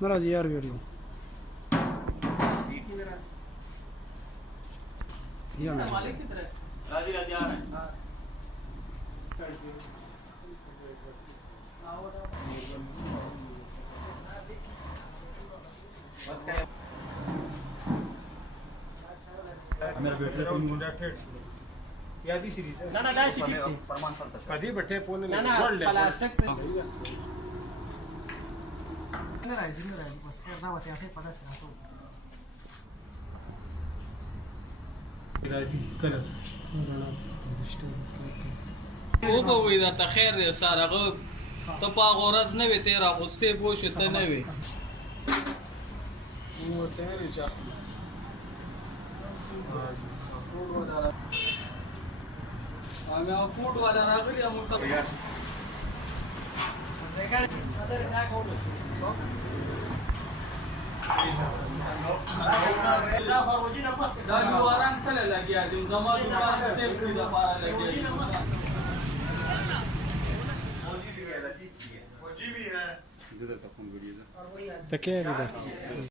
Naraz yer veriyor. राजी राजी आ रहे हैं बस क्या मेरा बेटे को यादी सीरीज ना ना दाशी ठीक थी प्रमाण पत्र कधी बैठे फोन ना ना प्लास्टिक पे او په وې دا ته خیر دی ساره غو ته په غورز نه وي تیرا غوسته پوه شو ته نه وي مو ته نه چا هغه فوټ والا راغلی مو ته دا جواران سره لګیا دي زما جواران سیف کړی د پاره لګیا Таке відео.